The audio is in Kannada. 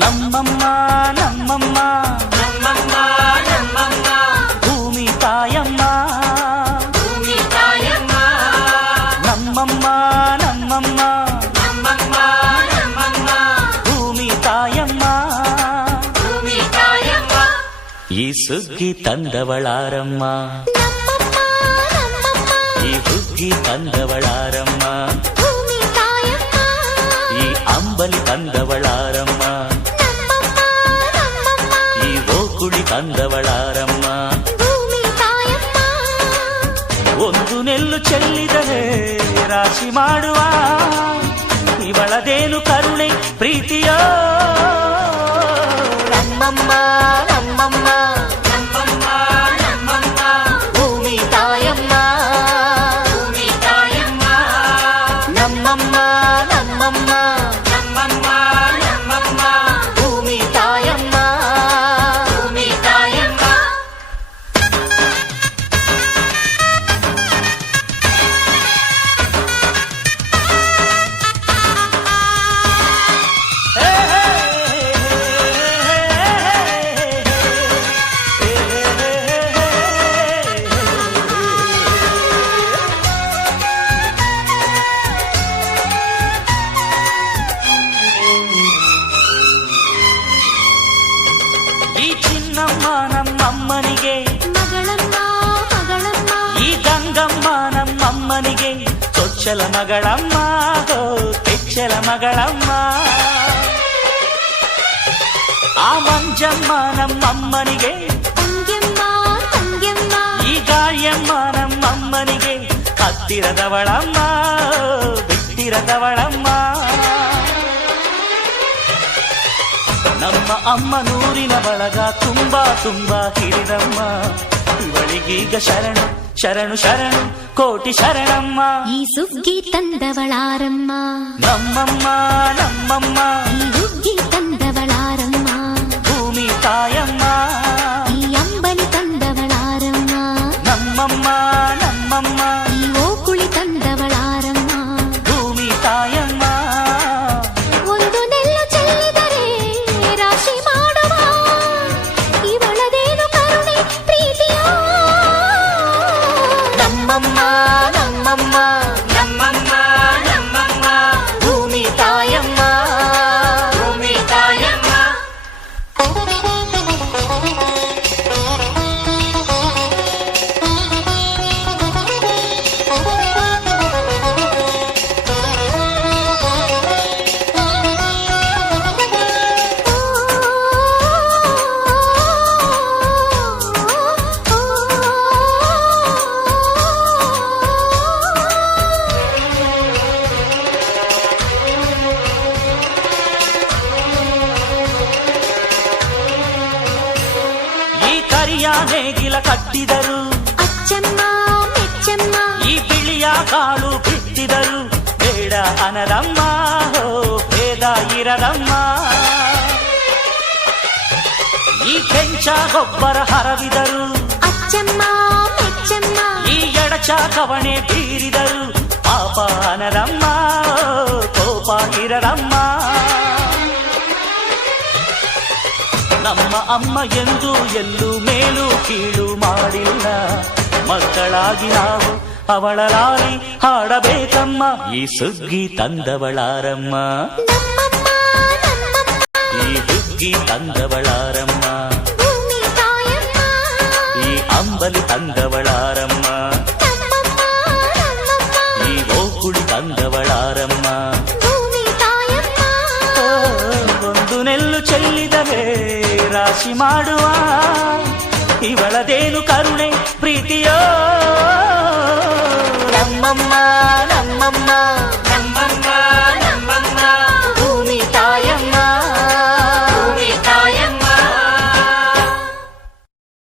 ನಮ್ಮಮ್ಮ ನಮ್ಮಮ್ಮ ನಮ್ಮಮ್ಮ ನಮ್ಮಮ್ಮ ಭೂಮಿ ತಾಯಮ್ಮ ಭೂಮಿ ತಾಯಮ್ಮ ನಮ್ಮಮ್ಮ ನಮ್ಮಮ್ಮ ನಮ್ಮಮ್ಮ ನಮ್ಮಮ್ಮ ಭೂಮಿ ತಾಯಮ್ಮ ಭೂಮಿ ತಾಯಮ್ಮ ಈ ಸುಗ್ಗಿ ತಂದವಳಾರಮ್ಮ ಈ ಹುಗ್ಗಿ ತಂದವಳಾರಮ್ಮ ಈ ಅಂಬಲಿ ತಂದವಳಾರಮ್ಮ ಈ ಓಕುಳಿ ತಂದವಳಾರಮ್ಮ ಒಂದು ನೆಲ್ಲು ಚೆಲ್ಲಿದರೆ ರಾಶಿ ಮಾಡುವ ಇವಳದೇನು ಕರುಣೆ ಪ್ರೀತಿಯೋ ನಮ್ಮಮ್ಮ ನಮ್ಮಮ್ಮ ನಮ್ಮಮ್ಮ ನಮ್ಮಮ್ಮ ಭೂಮಿ ತಾಯಮ್ಮ ಭೂಮಿ ತಾಯಮ್ಮ ನಮ್ಮಮ್ಮ ನಮ್ಮಮ್ಮ ನಮ್ಮಮ್ಮ ನಮ್ಮಮ್ಮ ಭೂಮಿ ತಾಯಮ್ಮ ಭೂಮಿ ತಾಯಮ್ಮ ಈ ಚಿನ್ನಮ್ಮ ನಮ್ಮಮ್ಮನಿಗೆ ಮಗಳಮ್ಮ ಮಗಳಮ್ಮ ಈ ಗಂಗಮ್ಮ ನಮ್ಮಮ್ಮನಿಗೆ ಚೊಚ್ಚಲ ಮಗಳಮ್ಮ ಹೋ ಕೆಚ್ಚಲ ಮಗಳಮ್ಮ ಆ ಮಂಜಮ್ಮ ನಮ್ಮಮ್ಮನಿಗೆ ತಂಗ್ಯಮ್ಮ ತಂಗ್ಯಮ್ಮ ಈ ಗಾಳಿಯಮ್ಮ ನಮ್ಮಮ್ಮನಿಗೆ ಹತ್ತಿರದವಳಮ್ಮ ಬಿಟ್ಟಿರದವಳಮ್ಮ ನಮ್ಮ ಅಮ್ಮ ನೂರಿನ ಬಳಗ ತುಂಬಾ ತುಂಬಾ ಹಿರಿದಮ್ಮ ಇವಳಿಗೀಗ ಶರಣು ಶರಣು ಶರಣು ಕೋಟಿ ಶರಣಮ್ಮ ಈ ಸುಗ್ಗಿ ತಂದವಳಾರಮ್ಮ ನಮ್ಮಮ್ಮ ನಮ್ಮಮ್ಮ ಈ ಹುಗ್ಗಿ ತಂದವಳಾರಮ್ಮ ಭೂಮಿ ತಾಯಮ್ಮ ಈ ಅಂಬಲಿ ತಂದವಳಾರಮ್ಮ ನಮ್ಮಮ್ಮ ನಮ್ಮಮ್ಮ ಈ ಓಕುಳಿ ತಂದವಳಾರಮ್ಮ ಭೂಮಿ ತಾಯಮ್ಮ ಒಂದು ನೆಲ್ಲು ಚೆಲ್ಲಿದರೆ ರಾಶಿ ಮಾಡುವ ಇವಳದೇನು ಕರುಣೆ ಪ್ರೀತಿಯೋ ನಮ್ಮಮ್ಮ ನಮ್ಮಮ್ಮ ನಮ್ಮಮ್ಮ ನಮ್ಮಮ್ಮ ಭೂಮಿ ತಾಯಮ್ಮ ಭೂಮಿ ತಾಯಮ್ಮ ಈ ಕರಿಯ ನೇಗಿಲ ಕಟ್ಟಿದರು ಅಚ್ಚಮ್ಮ ಮೆಚ್ಚಮ್ಮ ಈ ಬಿಳಿಯ ಕಾಳು ಬಿತ್ತಿದರು ಬೇಡ ಅನರಮ್ಮ ಹೋ ಭೇದ ಇರದಮ್ಮ ಈ ಕೆಂಚ ಗೊಬ್ಬರ ಹರವಿದರು ಅಚ್ಚಮ್ಮ ಮೆಚ್ಚಮ್ಮ ಈ ಎಡಚ ಕವಣೆ ಬೀರಿದರು ಪಾಪ ಅನರಮ್ಮ ಕೋಪ ಇರದಮ್ಮ ನಮ್ಮ ಅಮ್ಮ ಎಂದು ಎಲ್ಲೂ ಮೇಲೂ ಕೀಳು ಮಾಡಿಲ್ಲ ಮಕ್ಕಳಾಗಿ ನಾವು ಅವಳ ಲಾಲಿ ಹಾಡಬೇಕಮ್ಮ ಈ ಸುಗ್ಗಿ ತಂದವಳಾರಮ್ಮ ನಮ್ಮಮ್ಮ ನಮ್ಮಮ್ಮ ಈ ಹುಗ್ಗಿ ತಂದವಳಾರಮ್ಮ ಭೂಮಿ ತಾಯಮ್ಮ ಈ ಅಂಬಲಿ ತಂದವಳಾರಮ್ಮ ನಮ್ಮಮ್ಮ ನಮ್ಮಮ್ಮ ಈ ಓಕುಳಿ ತಂದವಳಾರಮ್ಮ ಭೂಮಿ ತಾಯಮ್ಮ ಓ, ಒಂದು ನೆಲ್ಲು ಚೆಲ್ಲಿದರೆ ರಾಶಿ ಮಾಡುವ ಇವಳದೇನು ಕರುಣೆ ಪ್ರೀತಿಯೋ ನಮ್ಮಮ್ಮ